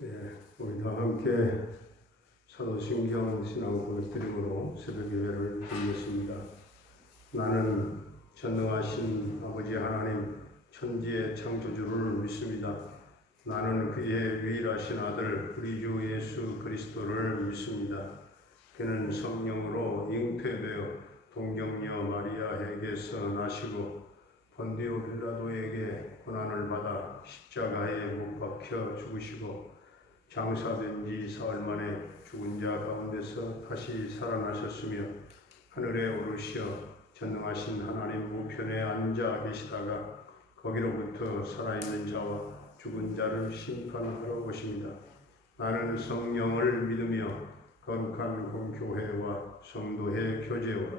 우리 다 함께 사도신경 신앙 고백드림으로 새벽 예배를 드리겠습니다. 나는 전능하신 아버지 하나님 천지의 창조주를 믿습니다. 나는 그의 유일하신 아들 우리 주 예수 그리스도를 믿습니다. 그는 성령으로 잉태되어 동정녀 마리아에게서 나시고 본디오 빌라도에게 고난을 받아 십자가에 못 박혀 죽으시고 장사된 지 사흘 만에 죽은 자 가운데서 다시 살아나셨으며 하늘에 오르시어 전능하신 하나님 우편에 앉아 계시다가 거기로부터 살아있는 자와 죽은 자를 심판하러 오십니다. 나는 성령을 믿으며 거룩한 공교회와 성도의 교제와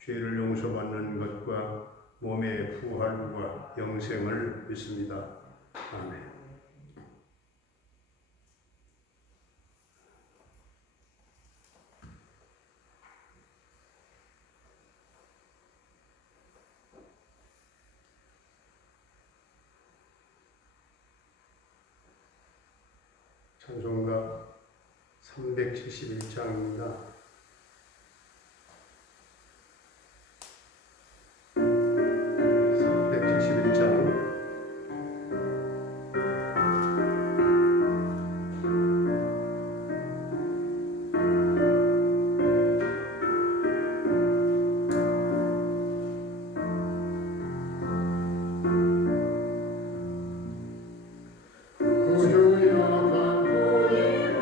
죄를 용서받는 것과 몸의 부활과 영생을 믿습니다. 아멘. 찬송가 371장입니다. 구주여 간구이모로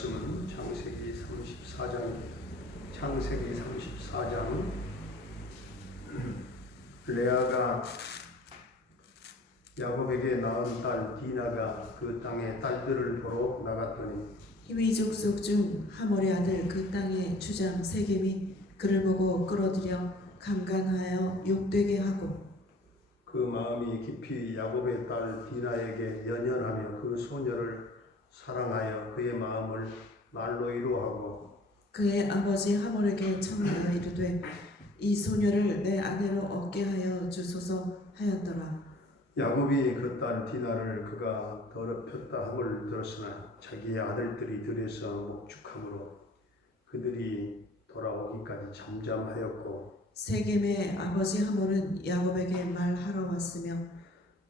말씀은 창세기 34장입니다. 창세기 34장. 레아가 야곱에게 낳은 딸 디나가 그 땅에 딸들을 보러 나갔더니 히위 족속 중 하몰의 아들 그 땅의 주장 세겜이 그를 보고 끌어들여 강간하여 욕되게 하고 그 마음이 깊이 야곱의 딸 디나에게 연연하며 그 소녀를 사랑하여 그의 마음을 말로 위로하고 그의 아버지 하몰에게 청하여 이르되 이 소녀를 내 아내로 얻게 하여 주소서 하였더라. 야곱이 그 딸 디나를 그가 더럽혔다 함을 들었으나 자기의 아들들이 들에서 목축함으로 그들이 돌아오기까지 잠잠하였고 세겜의 아버지 하몰은 야곱에게 말하러 왔으며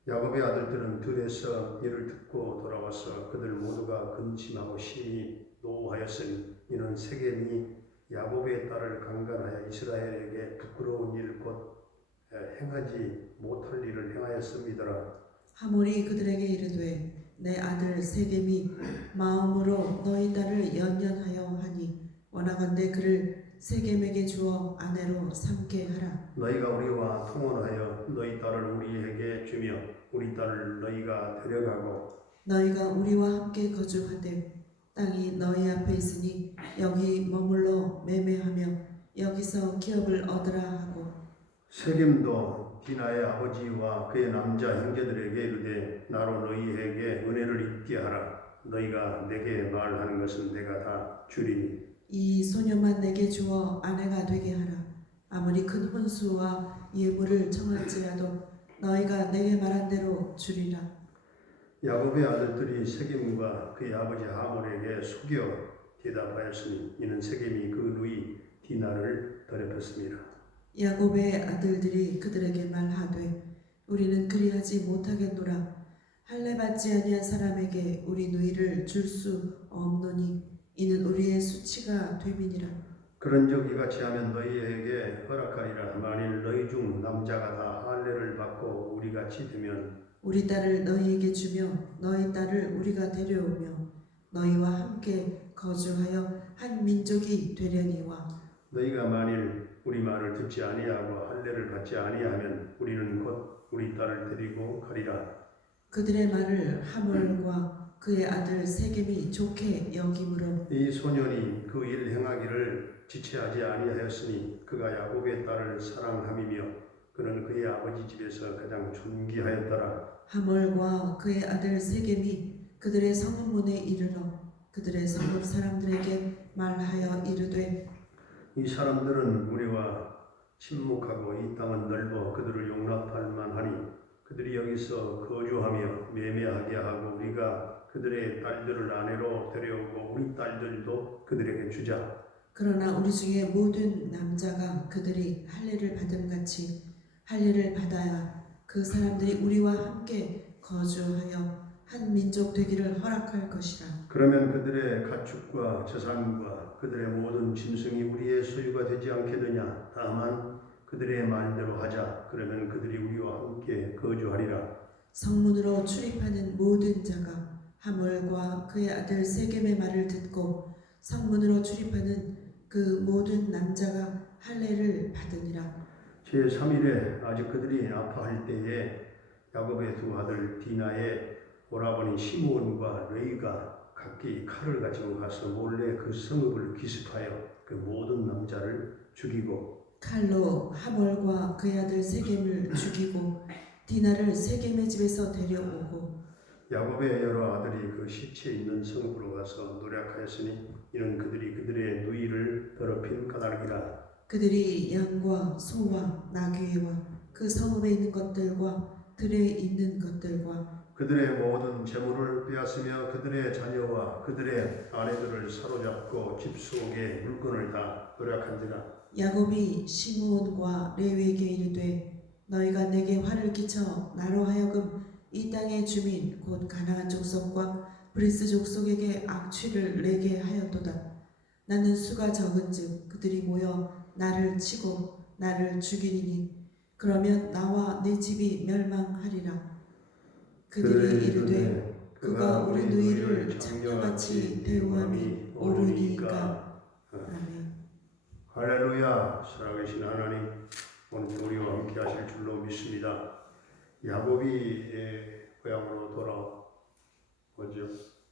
야곱의 아들들은 들에서 이를 듣고 돌아와서 그들 모두가 근심하고 심히 노하였으니 이는 세겜이 야곱의 딸을 강간하여 이스라엘에게 부끄러운 일 곧 행하지 못할 일을 행하였음이더라. 하몰이 그들에게 이르되 내 아들 세겜이 마음으로 너희 딸을 연연하여 하니 원하건대 그를 세겜에게 주어 아내로 삼게 하라. 너희가 우리와 통혼하여 너희 딸을 우리에게 주며 우리 딸을 너희가 데려가고 너희가 우리와 함께 거주하되 땅이 너희 앞에 있으니 여기 머물러 매매하며 여기서 기업을 얻으라 하고 세겜도 디나의 아버지와 그의 남자 형제들에게 이르되 나로 너희에게 은혜를 입게 하라. 너희가 내게 말하는 것은 내가 다 주리니 이 소녀만 내게 주어 아내가 되게 하라. 아무리 큰 혼수와 예물을 청할지라도 너희가 내게 말한 대로 주리라. 야곱의 아들들이 세겜과 그의 아버지 하몰에게 속여 대답하였으니 이는 세겜이 그 누이 디나를 더럽혔습니다. 야곱의 아들들이 그들에게 말하되 우리는 그리하지 못하겠노라. 할례 받지 아니한 사람에게 우리 누이를 줄 수 없노니 이는 우리의 수치가 됨이니라. 그런즉 이같이 하면 너희에게 허락하리라. 만일 너희 중 남자가 다 할례를 받고 우리같이 되면 우리 딸을 너희에게 주며 너희 딸을 우리가 데려오며 너희와 함께 거주하여 한 민족이 되려니와 너희가 만일 우리 말을 듣지 아니하고 할례를 받지 아니하면 우리는 곧 우리 딸을 데리고 가리라. 그들의 말을 하몰과 그의 아들 세겜이 좋게 여김으로 이 소년이 그 일 행하기를 지체하지 아니하였으니 그가 야곱의 딸을 사랑함이며 그는 그의 아버지 집에서 가장 존귀하였더라. 하몰과 그의 아들 세겜이 그들의 성문에 이르러 그들의 성읍 사람들에게 말하여 이르되 이 사람들은 우리와 친목하고 이 땅은 넓어 그들을 용납할 만하니 그들이 여기서 거주하며 매매하게 하고 우리가 그들의 딸들을 아내로 데려오고 우리 딸들도 그들에게 주자. 그러나 우리 중에 모든 남자가 그들이 할례를 받음같이 할례를 받아야 그 사람들이 우리와 함께 거주하여 한 민족 되기를 허락할 것이라. 그러면 그들의 가축과 재산과 그들의 모든 짐승이 우리의 소유가 되지 않겠느냐. 다만 그들의 말대로 하자. 그러면 그들이 우리와 함께 거주하리라. 성문으로 출입하는 모든 자가 하몰과 그의 아들 세겜의 말을 듣고 성문으로 출입하는 그 모든 남자가 할례를 받으니라. 제3일에 아직 그들이 아파할 때에 야곱의 두 아들 디나의 오라버니 시므온과 레이가 각기 칼을 가지고 가서 몰래 그 성읍을 기습하여 그 모든 남자를 죽이고 칼로 하몰과 그의 아들 세겜을 죽이고 디나를 세겜의 집에서 데려오고 야곱의 여러 아들이 그 시체 있는 성읍으로 가서 노력하였으니 이는 그들이 그들의 누이를 더럽힌 까닭이라. 그들이 양과 소와 나귀와 그 성읍에 있는 것들과 들에 있는 것들과 그들의 모든 재물을 빼앗으며 그들의 자녀와 그들의 아내들을 사로잡고 집 속의 물건을 다 노력한지라. 야곱이 시므온과 레위에게 이르되 너희가 내게 화를 끼쳐 나로 하여금 이 땅의 주민 곧 가나안 족속과 브리스 족속에게 악취를 내게 하였도다. 나는 수가 적은즉 그들이 모여 나를 치고 나를 죽이리니 그러면 나와 내 집이 멸망하리라. 그들이 이르되 그가 우리 누이를 장녀같이 대우함이 아멘. 할렐루야. 살아계신 하나님, 오늘 우리와 함께 하실 줄로 믿습니다. 야곱이 고향으로 돌아오죠.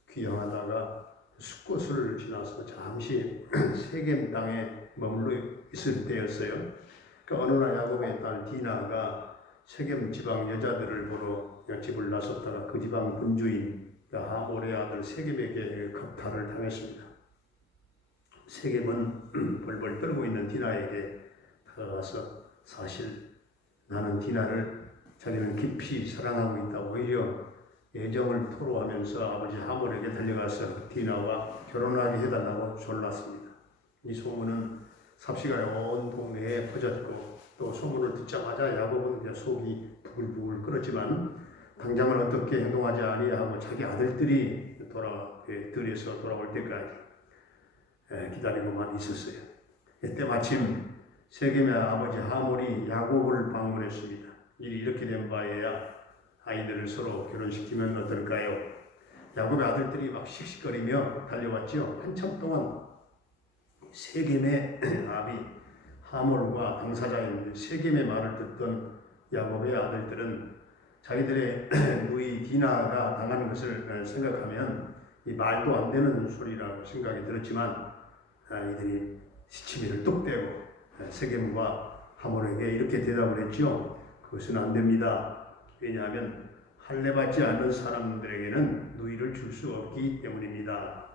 귀향하다가 숫곳을 지나서 잠시 세겜 땅에 머물러 있을 때였어요. 그 어느 날 야곱의 딸 디나가 세겜 지방 여자들을 보러 집을 나섰다가 그 지방 군주인 하몰의 아들 세겜에게 겁탈을 당했습니다. 세겜은 벌벌 떨고 있는 디나에게 다가가서 사실 나는 디나를 자기는 깊이 사랑하고 있다. 오히려 애정을 토로하면서 아버지 하몰에게 달려가서 디나와 결혼하게 해달라고 졸랐습니다. 이 소문은 삽시간에 온 동네에 퍼졌고 또 소문을 듣자마자 야곱은 이제 속이 부글부글 끓었지만 당장은 어떻게 행동하지 아니하고 자기 아들들이 들에서 돌아올 때까지 기다리고만 있었어요. 이때 마침 세겜의 아버지 하몰이 야곱을 방문했습니다. 일이 이렇게 된 바에야 아이들을 서로 결혼시키면 어떨까요? 야곱의 아들들이 막 씩씩거리며 달려왔죠. 한참 동안 세겜의 아비 하몰과 당사자인 세겜의 말을 듣던 야곱의 아들들은 자기들의 누이 디나가 당하는 것을 생각하면 이 말도 안 되는 소리라고 생각이 들었지만 이들이 시치미를 뚝 떼고 세겜과 하몰에게 이렇게 대답을 했죠. 그것은 안 됩니다. 왜냐하면 할례받지 않는 사람들에게는 누이를 줄 수 없기 때문입니다.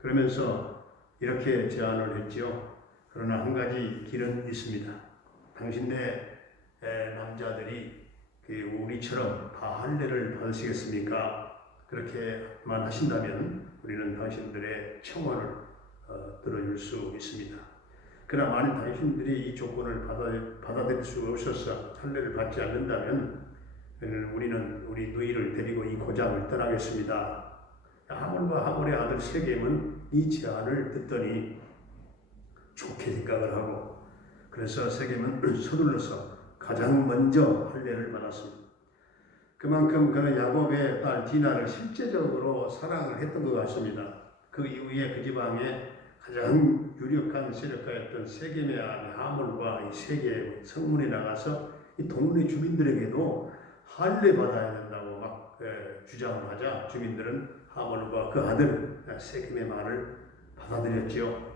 그러면서 이렇게 제안을 했죠. 그러나 한 가지 길은 있습니다. 당신네 남자들이 우리처럼 다 할례를 받으시겠습니까? 그렇게만 하신다면 우리는 당신들의 청원을 들어줄 수 있습니다. 그러나 만일 당신들이 이 조건을 받아들일 수 없어서 할례를 받지 않는다면 우리는 우리 누이를 데리고 이 고장을 떠나겠습니다. 하몰과 하몰의 아들 세겜은 이 제안을 듣더니 좋게 생각을 하고 그래서 세겜은 서둘러서 가장 먼저 할례를 받았습니다. 그만큼 그는 야곱의 딸 디나를 실제적으로 사랑을 했던 것 같습니다. 그 이후에 그 지방에 가장 유력한 세력가였던 세겜의 아내 하몰과 이 세계 성문에 나가서 이 동네 주민들에게도 할례 받아야 된다고 막 주장을 하자 주민들은 하몰과 그 아들 세겜의 말을 받아들였죠.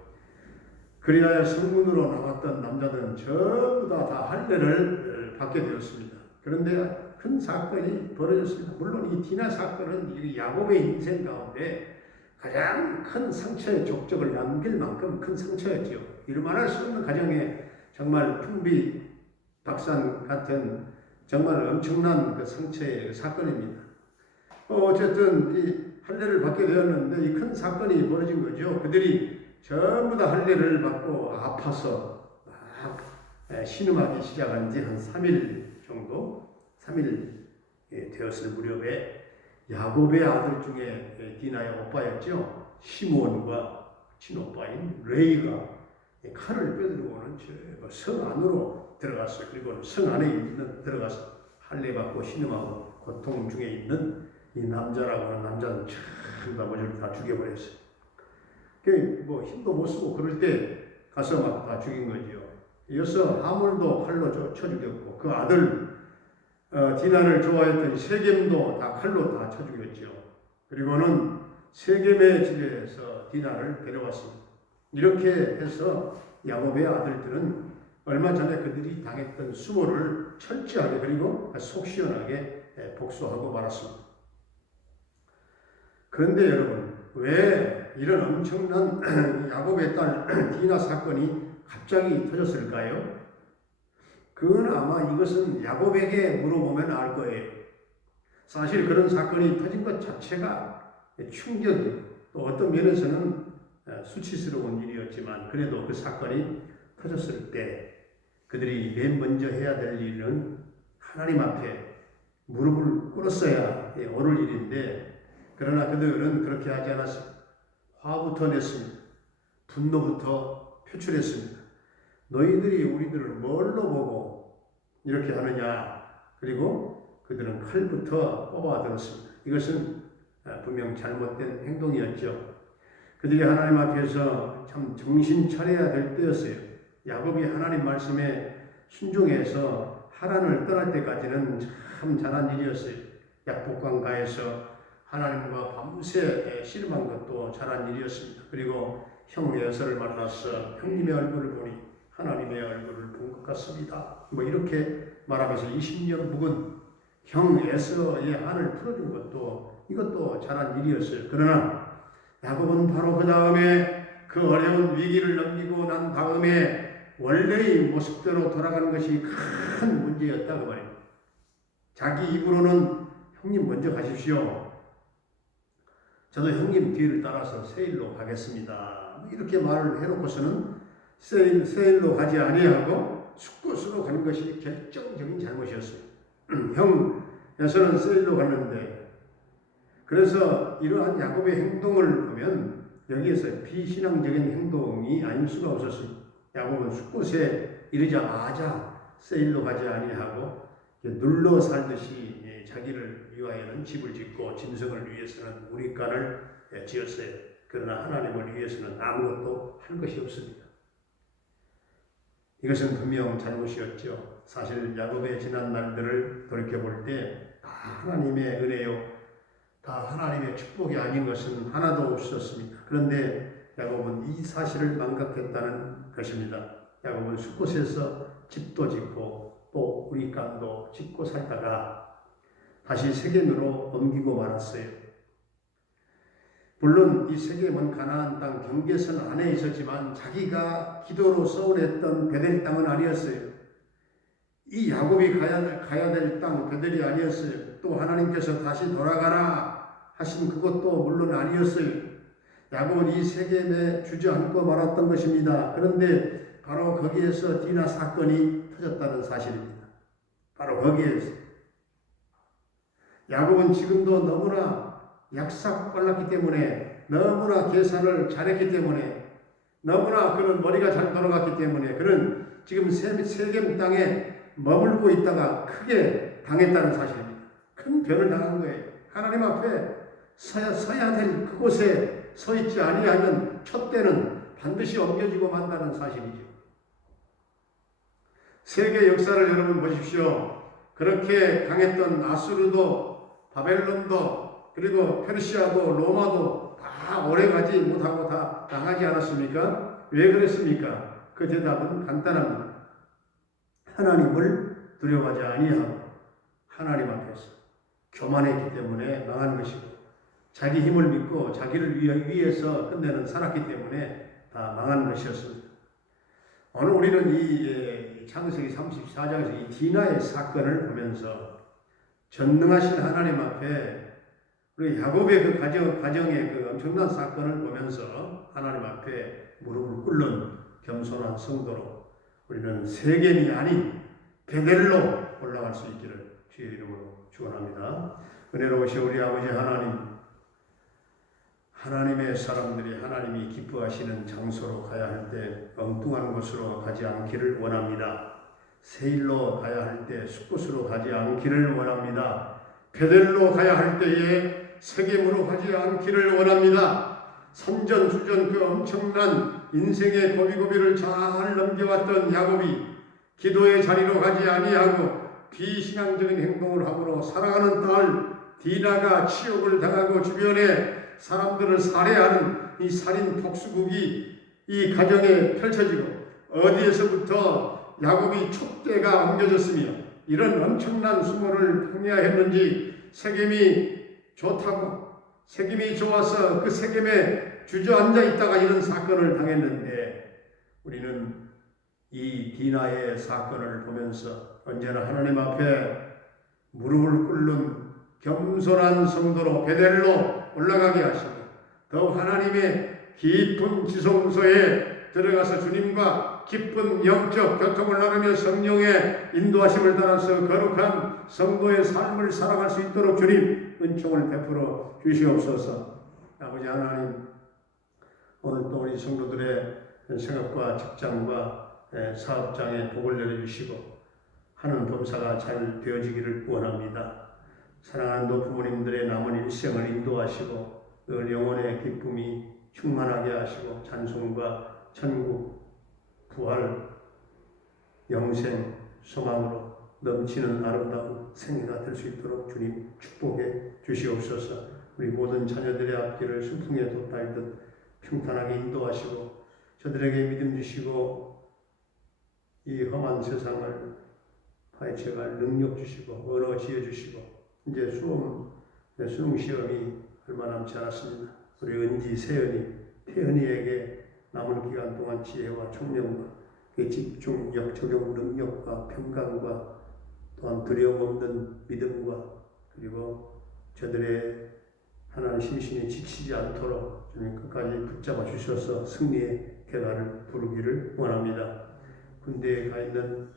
그리하여 성문으로 나왔던 남자들은 전부 다 할례를 받게 되었습니다. 그런데 큰 사건이 벌어졌습니다. 물론 이 디나 사건은 야곱의 인생 가운데 가장 큰 상처의 족적을 남길 만큼 큰 상처였죠. 이루말할 수 없는 가정에 정말 풍비박산 같은 정말 엄청난 그 상처의 사건입니다. 어쨌든 이 할례를 받게 되었는데 이 큰 사건이 벌어진 거죠. 그들이 전부 다 할례를 받고 아파서 막 신음하기 시작한 지 한 3일 정도, 3일 되었을 무렵에 야곱의 아들 중에 디나의 오빠였죠. 시몬과 친오빠인 레이가 칼을 빼들고는 성 안으로 들어갔어요. 그리고 성 안에 들어가서 할례 받고 신음하고 고통 중에 있는 이 남자라고 하는 남자는 전부 다 모조리 다 죽여버렸어요. 뭐 힘도 못 쓰고 그럴 때 가서 막 다 죽인 거지요. 이어서 하몰도 칼로 쳐 죽였고 그 아들 디나를 좋아했던 세겜도 다 칼로 다 쳐 죽였죠. 그리고는 세겜의 집에서 디나를 데려왔습니다. 이렇게 해서 야곱의 아들들은 얼마 전에 그들이 당했던 수모를 철저하게 그리고 속 시원하게 복수하고 말았습니다. 그런데 여러분, 왜 이런 엄청난 야곱의 딸 디나 사건이 갑자기 터졌을까요? 그건 아마 이것은 야곱에게 물어보면 알 거예요. 사실 그런 사건이 터진 것 자체가 충격이고 또 어떤 면에서는 수치스러운 일이었지만 그래도 그 사건이 터졌을 때 그들이 맨 먼저 해야 될 일은 하나님 앞에 무릎을 꿇었어야 옳을 일인데 그러나 그들은 그렇게 하지 않았습니다. 화부터 냈습니다. 분노부터 표출했습니다. 너희들이 우리들을 뭘로 보고 이렇게 하느냐. 그리고 그들은 칼부터 뽑아들었습니다. 이것은 분명 잘못된 행동이었죠. 그들이 하나님 앞에서 참 정신 차려야 될 때였어요. 야곱이 하나님 말씀에 순종해서 하란을 떠날 때까지는 참 잘한 일이었어요. 약복강가에서 하나님과 밤새 씨름한 것도 잘한 일이었습니다. 그리고 형 에서를 만나서 형님의 얼굴을 보니 하나님의 얼굴을 본 것 같습니다. 뭐 이렇게 말하면서 20년 묵은 형 에서의 한을 풀어준 것도 이것도 잘한 일이었어요. 그러나 야곱은 바로 그 다음에 그 어려운 위기를 넘기고 난 다음에 원래의 모습대로 돌아가는 것이 큰 문제였다 그 말입니다. 자기 입으로는 형님 먼저 가십시오. 저도 형님 뒤를 따라서 세일로 가겠습니다. 이렇게 말을 해놓고서는 세일로 가지 아니하고 숫곳으로 가는 것이 결정적인 잘못이었어요. 형에서는 세일로 갔는데 그래서 이러한 야곱의 행동을 보면 여기에서 비신앙적인 행동이 아닐 수가 없었습니다. 야곱은 숫곳에 이르자마자 세일로 가지 아니하고 눌러 살듯이 자기를 위하여는 집을 짓고 짐승을 위해서는 우리간을 지었어요. 그러나 하나님을 위해서는 아무것도 할 것이 없습니다. 이것은 분명 잘못이었죠. 사실 야곱의 지난 날들을 돌이켜볼 때 다 하나님의 은혜요, 다 하나님의 축복이 아닌 것은 하나도 없었습니다. 그런데 야곱은 이 사실을 망각했다는 것입니다. 야곱은 숫곳에서 집도 짓고 또 우리간도 짓고 살다가 다시 세겜으로 옮기고 말았어요. 물론 이 세겜은 가나안 땅 경계선 안에 있었지만 자기가 기도로 서원했던 베델 땅은 아니었어요. 이 야곱이 가야 될 땅 베델이 아니었어요. 또 하나님께서 다시 돌아가라 하신 그것도 물론 아니었어요. 야곱은 이 세겜에 주저앉고 말았던 것입니다. 그런데 바로 거기에서 디나 사건이 터졌다는 사실입니다. 바로 거기에서 야곱은 지금도 너무나 약삭빨랐기 때문에, 너무나 계산을 잘했기 때문에, 너무나 그는 머리가 잘 돌아갔기 때문에 그는 지금 세겜 땅에 머물고 있다가 크게 당했다는 사실입니다. 큰 병을 당한 거예요. 하나님 앞에 서야 될 그곳에 서 있지 아니하면 촛대는 반드시 옮겨지고 만다는 사실이죠. 세계 역사를 여러분 보십시오. 그렇게 당했던 아수르도 바벨론도 그리고 페르시아도 로마도 다 오래가지 못하고 다 당하지 않았습니까? 왜 그랬습니까? 그 대답은 간단합니다. 하나님을 두려워하지 아니하고 하나님 앞에서 교만했기 때문에 망한 것이고, 자기 힘을 믿고 자기를 위해서 끝내는 살았기 때문에 다 망한 것이었습니다. 오늘 우리는 이 창세기 34장에서 이 디나의 사건을 보면서 전능하신 하나님 앞에 우리 야곱의 그 가정의 그 엄청난 사건을 보면서 하나님 앞에 무릎을 꿇는 겸손한 성도로 우리는 세겜이 아닌 베델로 올라갈 수 있기를 주의 이름으로 축원합니다. 은혜로우신 우리 아버지 하나님, 하나님의 사람들이 하나님이 기뻐하시는 장소로 가야 할 때 엉뚱한 곳으로 가지 않기를 원합니다. 세일로 가야 할 때 숫곳으로 가지 않기를 원합니다. 베델로 가야 할 때에 세겜으로 가지 않기를 원합니다. 산전수전 그 엄청난 인생의 고비고비를 잘 넘겨왔던 야곱이 기도의 자리로 가지 아니하고 비신앙적인 행동을 함으로 사랑하는 딸 디나가 치욕을 당하고 주변에 사람들을 살해하는 이 살인 복수국이 이 가정에 펼쳐지고 어디에서부터 야곱이 촛대가 옮겨졌으며 이런 엄청난 수모를 당해야 했는지 세겜이 좋다고, 세겜이 좋아서 그 세겜에 주저앉아 있다가 이런 사건을 당했는데, 우리는 이 디나의 사건을 보면서 언제나 하나님 앞에 무릎을 꿇는 겸손한 성도로 베델로 올라가게 하시고, 더욱 하나님의 깊은 지성소에 들어가서 주님과 깊은 영적 교통을 나누며 성령의 인도하심을 따라서 거룩한 성도의 삶을 살아갈 수 있도록 주님 은총을 베풀어 주시옵소서. 아버지 하나님, 오늘 또 우리 성도들의 생업과 직장과 사업장에 복을 내려주시고 하는 범사가 잘 되어지기를 원합니다. 사랑하는 노부모님들의 남은 일생을 인도하시고 늘 영혼의 기쁨이 충만하게 하시고 찬송과 천국, 부활, 영생, 소망으로 넘치는 아름다운 생애가 될 수 있도록 주님 축복해 주시옵소서. 우리 모든 자녀들의 앞길을 순풍에 돋달듯 평탄하게 인도하시고 저들에게 믿음 주시고 이 험한 세상을 파헤쳐갈 능력 주시고 언어 지혜 주시고 이제 수능 시험이 얼마 남지 않았습니다. 우리 은지, 세연이, 태연이에게 남은 기간 동안 지혜와 총명과 그 집중력, 적용 능력과 평강과 또한 두려움 없는 믿음과 그리고 저들의 하나님 신신이 지치지 않도록 주님 끝까지 붙잡아 주셔서 승리의 결과를 부르기를 원합니다. 군대에 가 있는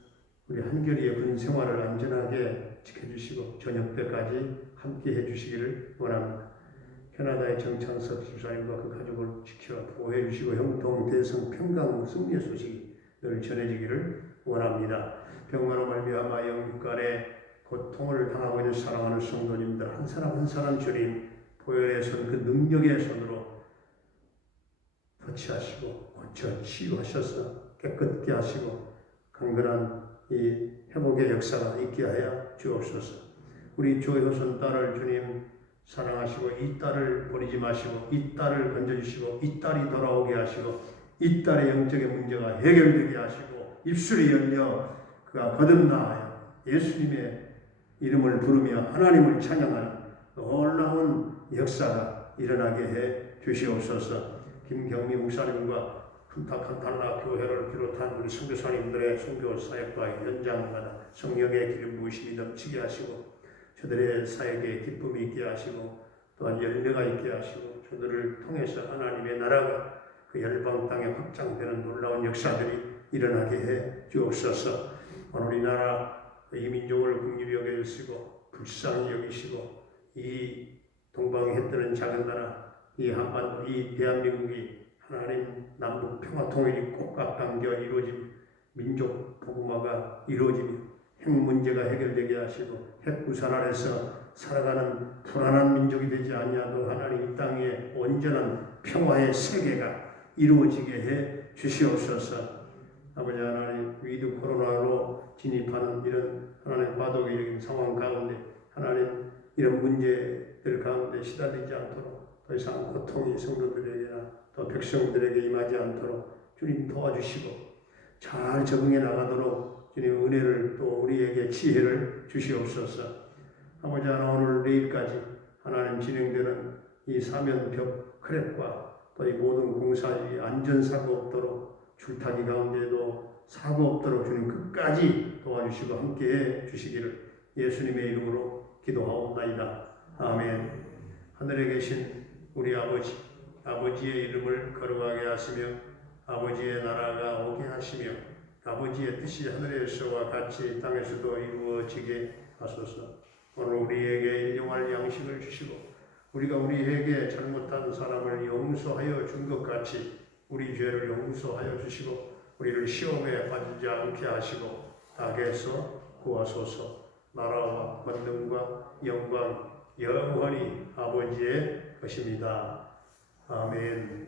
우리 한결이의 군 생활을 안전하게 지켜주시고 저녁 때까지 함께 해주시기를 원합니다. 캐나다의 정창석 집사님과 그 가족을 지켜 보호해 주시고 형통, 대성, 평강, 승리의 소식이 늘 전해지기를 원합니다. 병마로 말미암아 영육간에 고통을 당하고 있는 사랑하는 성도님들 한 사람 한 사람 주님 보혈의 손 그 능력의 손으로 터치하시고 고쳐 치유하셔서 깨끗게 하시고 강건한 이 회복의 역사가 있게 하여 주옵소서. 우리 조효선 딸을 주님 사랑하시고 이 딸을 버리지 마시고 이 딸을 건져주시고 이 딸이 돌아오게 하시고 이 딸의 영적인 문제가 해결되게 하시고 입술이 열려 그가 거듭나하여 예수님의 이름을 부르며 하나님을 찬양하는 놀라운 역사가 일어나게 해 주시옵소서. 김경미 목사님과 fun탁한 단락교회를 비롯한 우리 선교사님들의 선교 사역과 현장마다 성령의 기름 부으심이 넘치게 하시고 저들의 사역에 기쁨이 있게 하시고 또한 열매가 있게 하시고 저들을 통해서 하나님의 나라가 그 열방 땅에 확장되는 놀라운 역사들이 일어나게 해 주옵소서. 우리나라 이 민족을 긍휼히 여겨주시고 불쌍히 여기시고 이 동방에 흩뜨는 작은 나라 이 한반도 이 대한민국이 하나님 남북 평화 통일이 꼭딱 당겨 이루어진 민족 복음화가 이루어지며 핵 문제가 해결되게 하시고 핵 부산 아래서 살아가는 불안한 민족이 되지 아니하도 하나님 이 땅에 온전한 평화의 세계가 이루어지게 해 주시옵소서. 아버지 하나님 위드 코로나로 진입하는 이런 하나님 과도기적인 상황 가운데 하나님 이런 문제들 가운데 시달리지 않도록 더 이상 고통이 성도들에게나 또 백성들에게 임하지 않도록 주님 도와주시고 잘 적응해 나가도록 주님 은혜를 또 우리에게 지혜를 주시옵소서. 아버지 하나 오늘 내일까지 하나님 진행되는 이 사면벽 크랩과 또 이 모든 공사의 안전사고 없도록 줄타기 가운데도 사고 없도록 주님 끝까지 도와주시고 함께해 주시기를 예수님의 이름으로 기도하옵나이다. 아멘. 하늘에 계신 우리 아버지의 이름을 거룩하게 하시며 아버지의 나라가 오게 하시며 아버지의 뜻이 하늘에서와 같이 땅에서도 이루어지게 하소서. 오늘 우리에게 일용할 양식을 주시고 우리가 우리에게 잘못한 사람을 용서하여 준 것 같이 우리 죄를 용서하여 주시고 우리를 시험에 빠지지 않게 하시고 악에서 구하소서. 나라와 권능과 영광 영원히 아버지의 것입니다. 아멘.